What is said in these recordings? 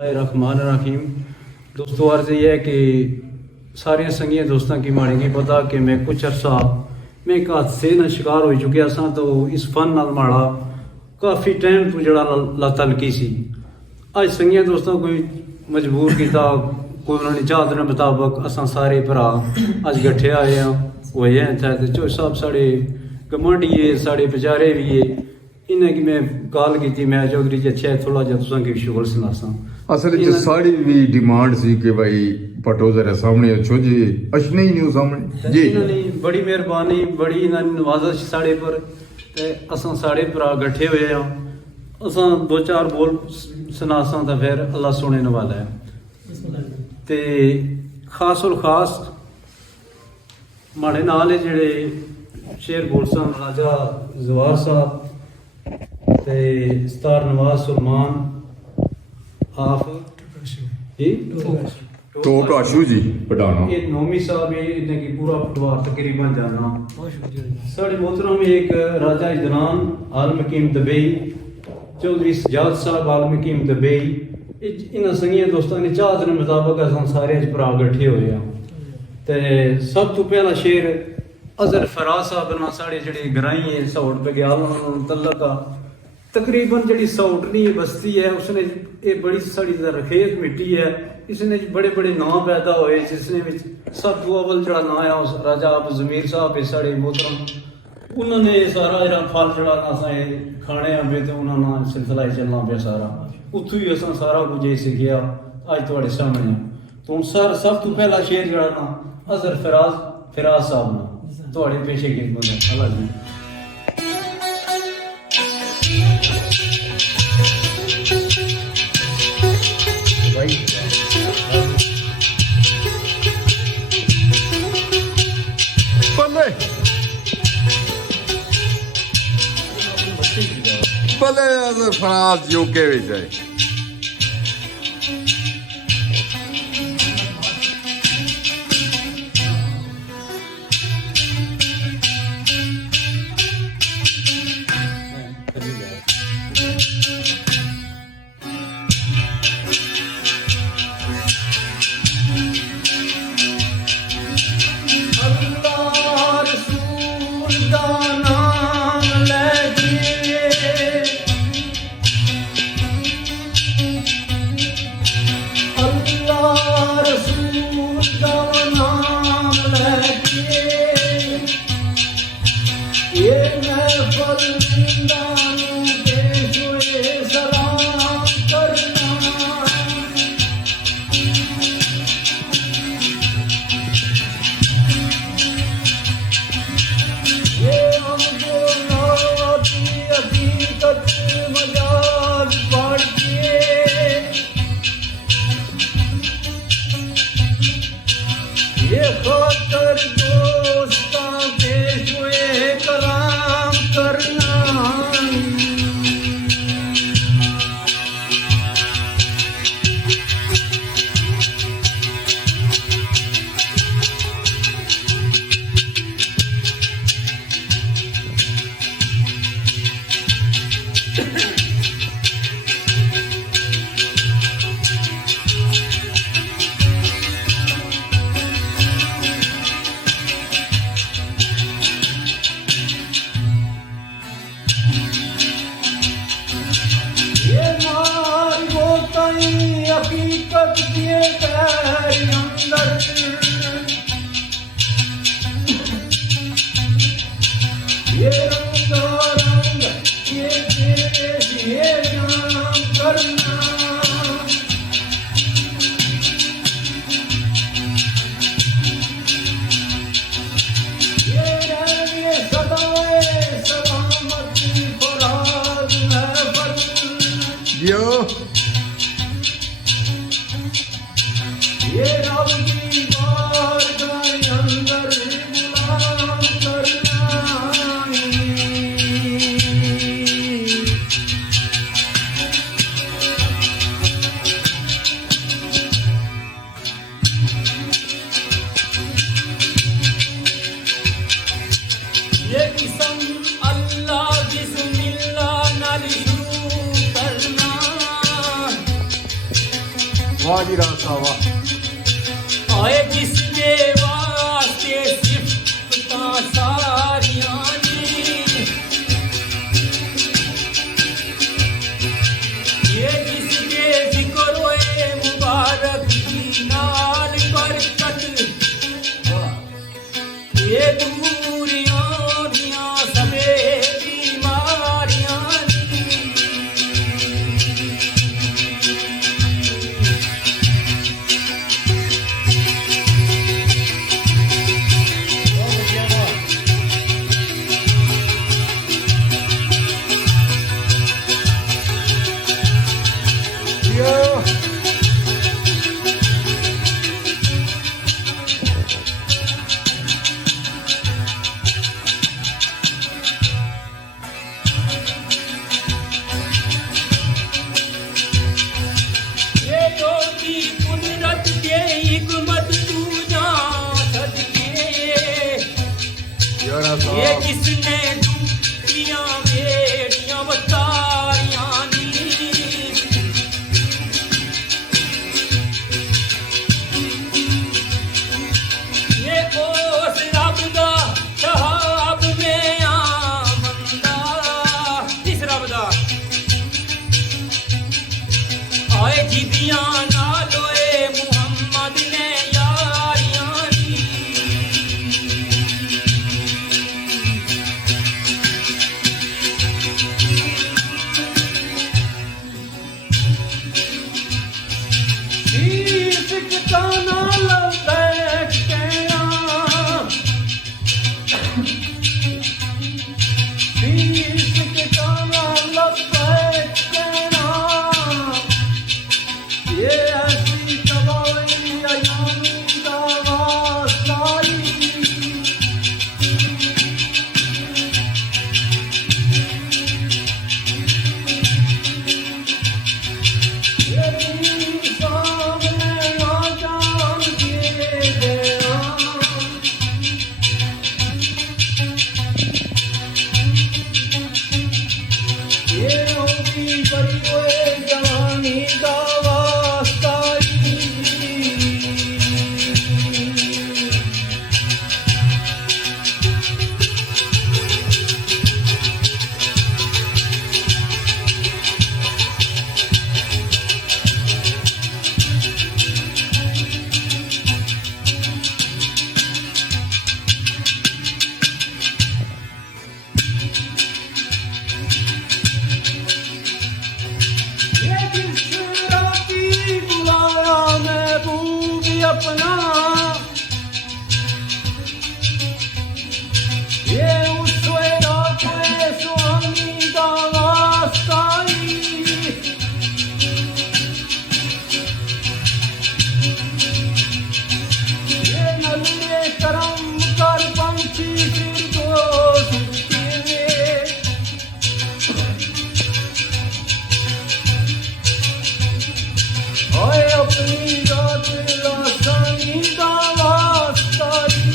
रहमान रहीम। दोस्तों अर्ज़ ये है कि सारिया संगिया दोस्तों की माड़ेंगे पता कि मैं कुछ अरसा मैं एक हादसे का शिकार हो चुकिया सा। तो इस फन नाल माड़ा काफ़ी टाइम तो जड़ा लत लगी सी। अज संगिया दोस्तों कोई मजबूर किया, कोई उन्होंने चाहत ने मुताबक असा सारे भरा अज गठे आए हैं होए हैं इत्थै। चो साहब साढ़े गमंडी है, साढ़े बेचारे भी है। इन्हें कि मैं कॉल की, मैं चौधरी जी अच्छा है थोड़ा जहा तुसा की शुगर सुनासा। असल च साड़ी भी डिमांड सी कि भाई पटो जरा सामने अच्छो जी अशने ही नहीं सामने जी। इन्होंने बड़ी मेहरबानी, बड़ी इन्होंने नवाजिश साढ़े पर ते असां साढ़े भरा गठे हुए हैं। असां दो चार बोल सुनासा तो फिर अल्लाह सुनने वाला है। ते खास और खास माड़े नाल जेड़े शेर बोलसन राजा जवार साहब ते स्टार नवाज सुलमान आप तो काशू जी पटाना ये नोमी साहब है, इन्हें की पूरा पटवार तकरीबन जाना। साढ़े मोहतरम में एक राजा इजरान आलम हकीम दुबई, चौधरी सजाद साहब आलम हकीम दुबई, इन्होंने संगिया दोस्तों ने चाहत ने मुताबक असां सारे भरा गठे होए हैं। ते सब तो पहला शेर अजहर फराज साहब ना साढ़े जेह्ड़े ग्राई है सौट बग्याल मुतल्लक तकरीबन जी सौटनी बस्ती है, उसने ये बड़ी साड़ी रखेत मिट्टी है। इसने बड़े बड़े नाम पैदा हुए, जिसने सब तो अवल जड़ा ना है उस राजा आप जमीर साहब है साढ़े मोहतरम। उन्होंने सारा जरा फल जड़ा असा खाने आवे तो उन्होंने सिलसिला चलना पे सारा उत्थों ही असा सारा कुछ ये सीखिया अज थोड़े सामने। तो हूँ सर सब तो पहला शेर जड़ा ना अजहर फराज साहब ना थोड़े पेशे खिदमत है। अल्लाह जी भले फराज यूके विच है। हकीकत दिए पैर अंदर ये रंग ये देश ये नाम करना ये सदाए सलामती फराज महफल यो ये रब की बारगाह अंदर गुलाम करना। ये किस्म अल्लाह बिस्मिल्लाह नाल शुरू करना। वाह जी रास्ता वाह आए जिसके वास्ते सिफता सारियां नी ये जिसके जिक्र होए मुबारक दी नाल बरकत ये दूरियां दियां सबे बीमारियां नी ये योगी कुदरत के हिकमत तू जान सदके या रास्ता ये किसने दुनिया वेड़ियां बतारियां नी ये ओस रब दा शहाब में आमंदा किस रब दा आए जिदियां नालोए मुहम्मद ने यारियां नी शीश काना लबैक कहना शीश काना लबैक कहना ये ऐसी कवाली अयामी का वास्ताई ये दीन सामने आ जान के गया ये होगी बड़ी हुए जवानी का वास्ताई ये जिस राती बुलाया महबूब अपना ये उस रात सुहानी का वास्ताई ये नजरे करम कर पंछी फिर दोस्त के ओए अपनी रात लासानी का वास्ताई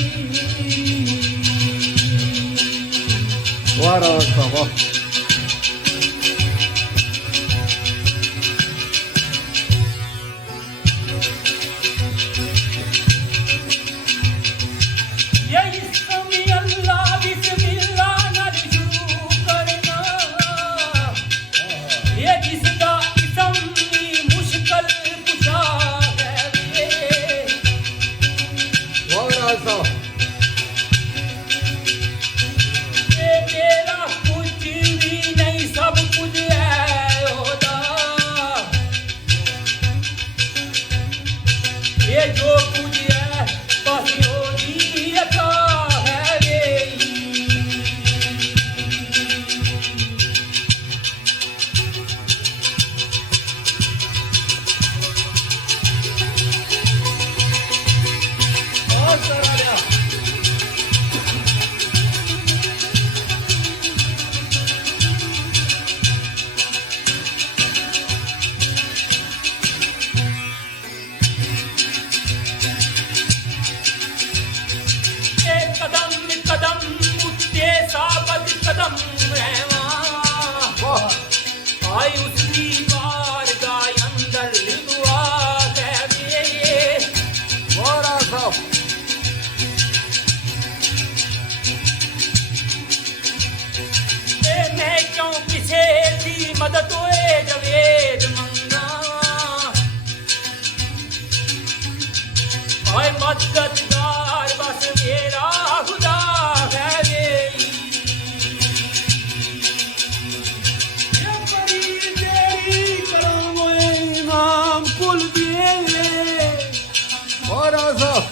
वाह रास्ता वाह ये इस्मी अल्लाह बिस्मिल्लाह नाल शुरू करना ये जिसदा इसम नी मुश्किल कुशा है वाह रास्ता ये मेरा कुछ भी नहीं सब कुछ है ओदा ये जो कुछ है बस योगी अता है रे और करा लिया मददगार बस मेरा खुदा है रे ये बड़ी तेरी करामों इमाम कुल दिए और साहब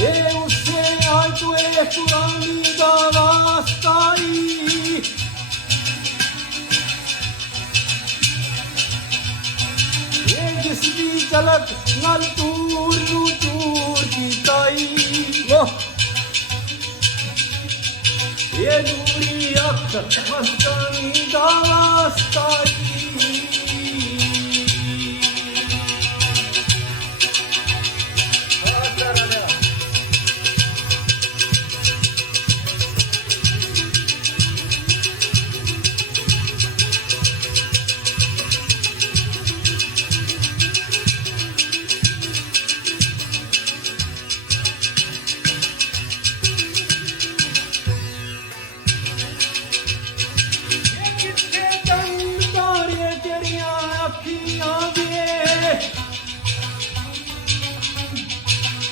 ये उससे आज तो एक पुरानी दावास्ताई ये जिसकी झलक नल तूर नू तूर की ताई वो ये दूरी अख मस्तानी दावास्ताई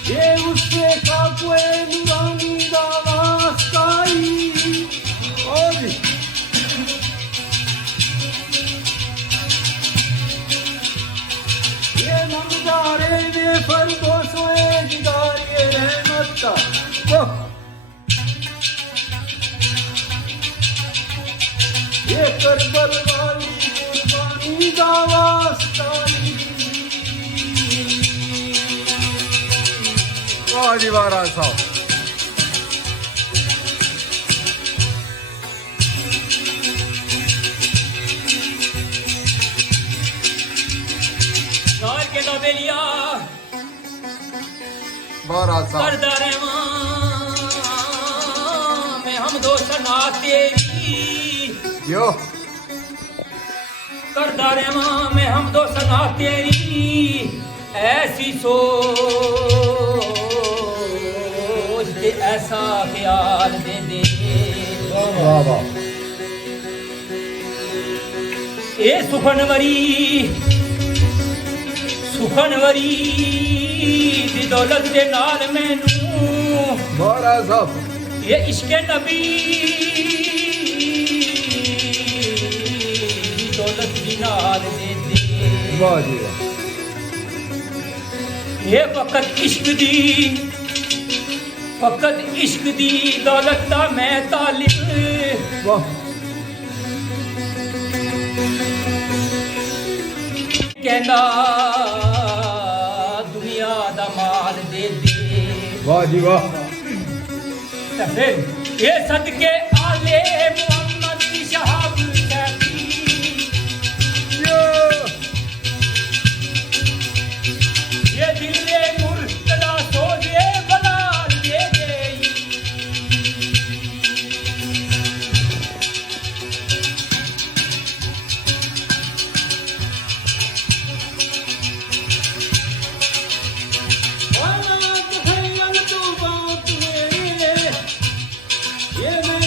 ये उससे का कोई नूरानी दावास्ताई और ये मंदारे ने फर्दो सोए जिदारे रहमत का ये करबल वाली कुर्बानी दावास्ताई वाह जी वाह राज साहब नार के नोबेलिया वाह राज साहब करदा रहवा मैं हम दोस्त ना तेरी यो करदा रहवा मैं हम दोस्त ना तेरी ऐसी सोच ते ऐसा ख्याल दे दे वाह वाह ए सुखनवरी दी दौलत दे नाल मैनू वाह राज साहब ये इश्क नबी दी दौलत दी नाल दे दे वाह जी वाह ये फकत इश्क दी दौलत दा मैं तालिब वाह कहना दुनिया दा माल दे दे वाह जी वाह ते फिर ये सदके आले मोहम्मद की शहाब शफी ये दिले मुर्तदा सोजे बलाल दे गई वाला तखय्यल तू बात मेरे ये मैं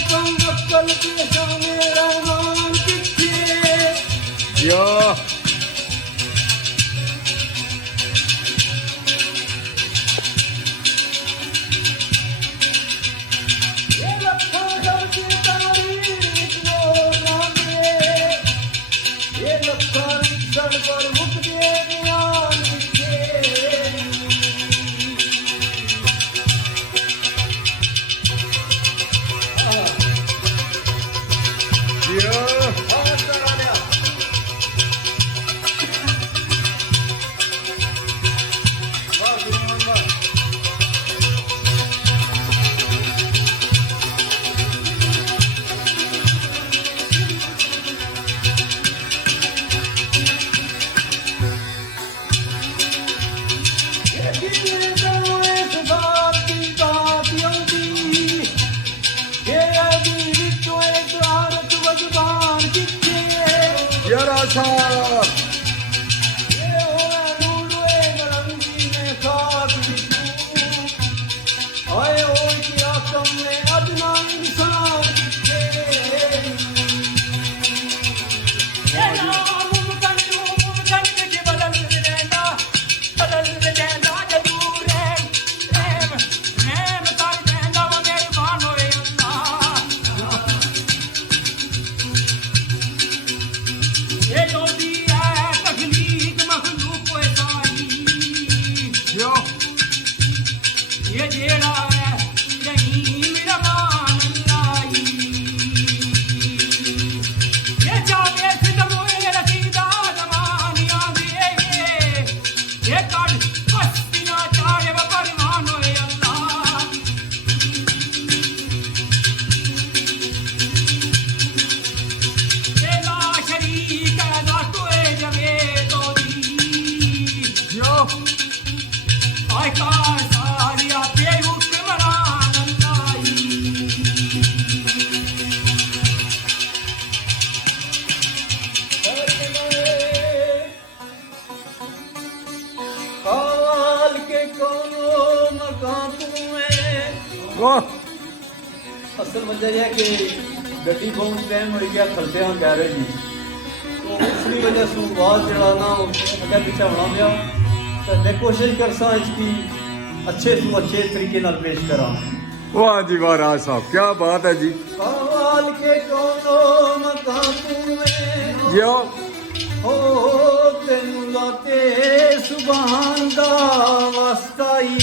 के कोनो मकान तुम्हें। वाह असल वजह यह है कि गड्डी बहुत टाइम हो गया खलते हैं गैरेज जी, तो उसकी वजह से आवाज जलाना अगर पीछे होना गया, तो मैं कोशिश करसा इसकी अच्छे से अच्छे तरीके नाल पेश करा। वाह जी वाह राज साहब क्या बात है जी। कवाल के कोनो मकान तुम्हें जियो हो तेनू लाते सुभान दा वास्ताई।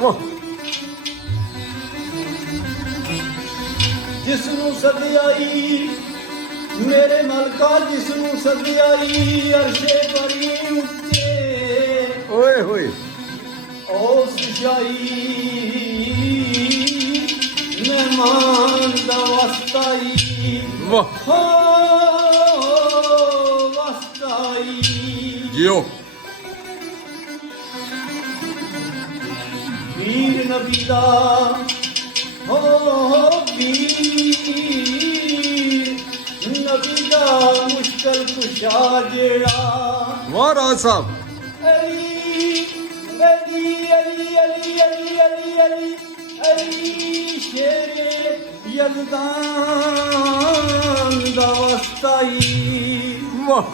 वाह जिसनू सदियाई मेरे मलका, जिसनू सदियाई अरशे परी उत्ते ओए होए ओ सुशाई मेहमान दा वास्ताई। वाह हो वास्ताई जियो वीर नबी दा हो वीर नबी दा मुश्किल कुशा जेड़ा। वाह राज साहब अली अली अली अली अली अली अली अली शेरे यज़दान दा वास्ताई। वाह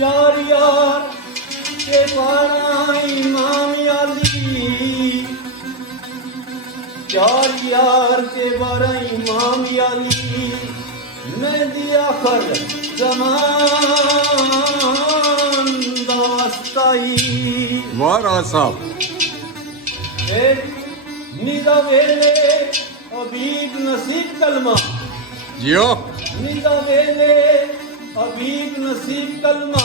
यार यार के बारा इमाम अली, यार के बारा इमाम अली मैं दिया कर ज़मान दास्ताई। वाह राज साहब निदा वेले हबीब नसीब कलमा, जियो निदा वेले हबीब नसीब कलमा,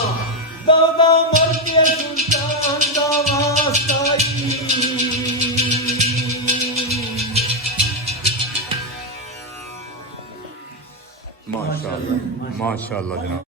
दादा मर के सुल्तान दा वास्ताई। माशाल्लाह माशाल्लाह जनाब।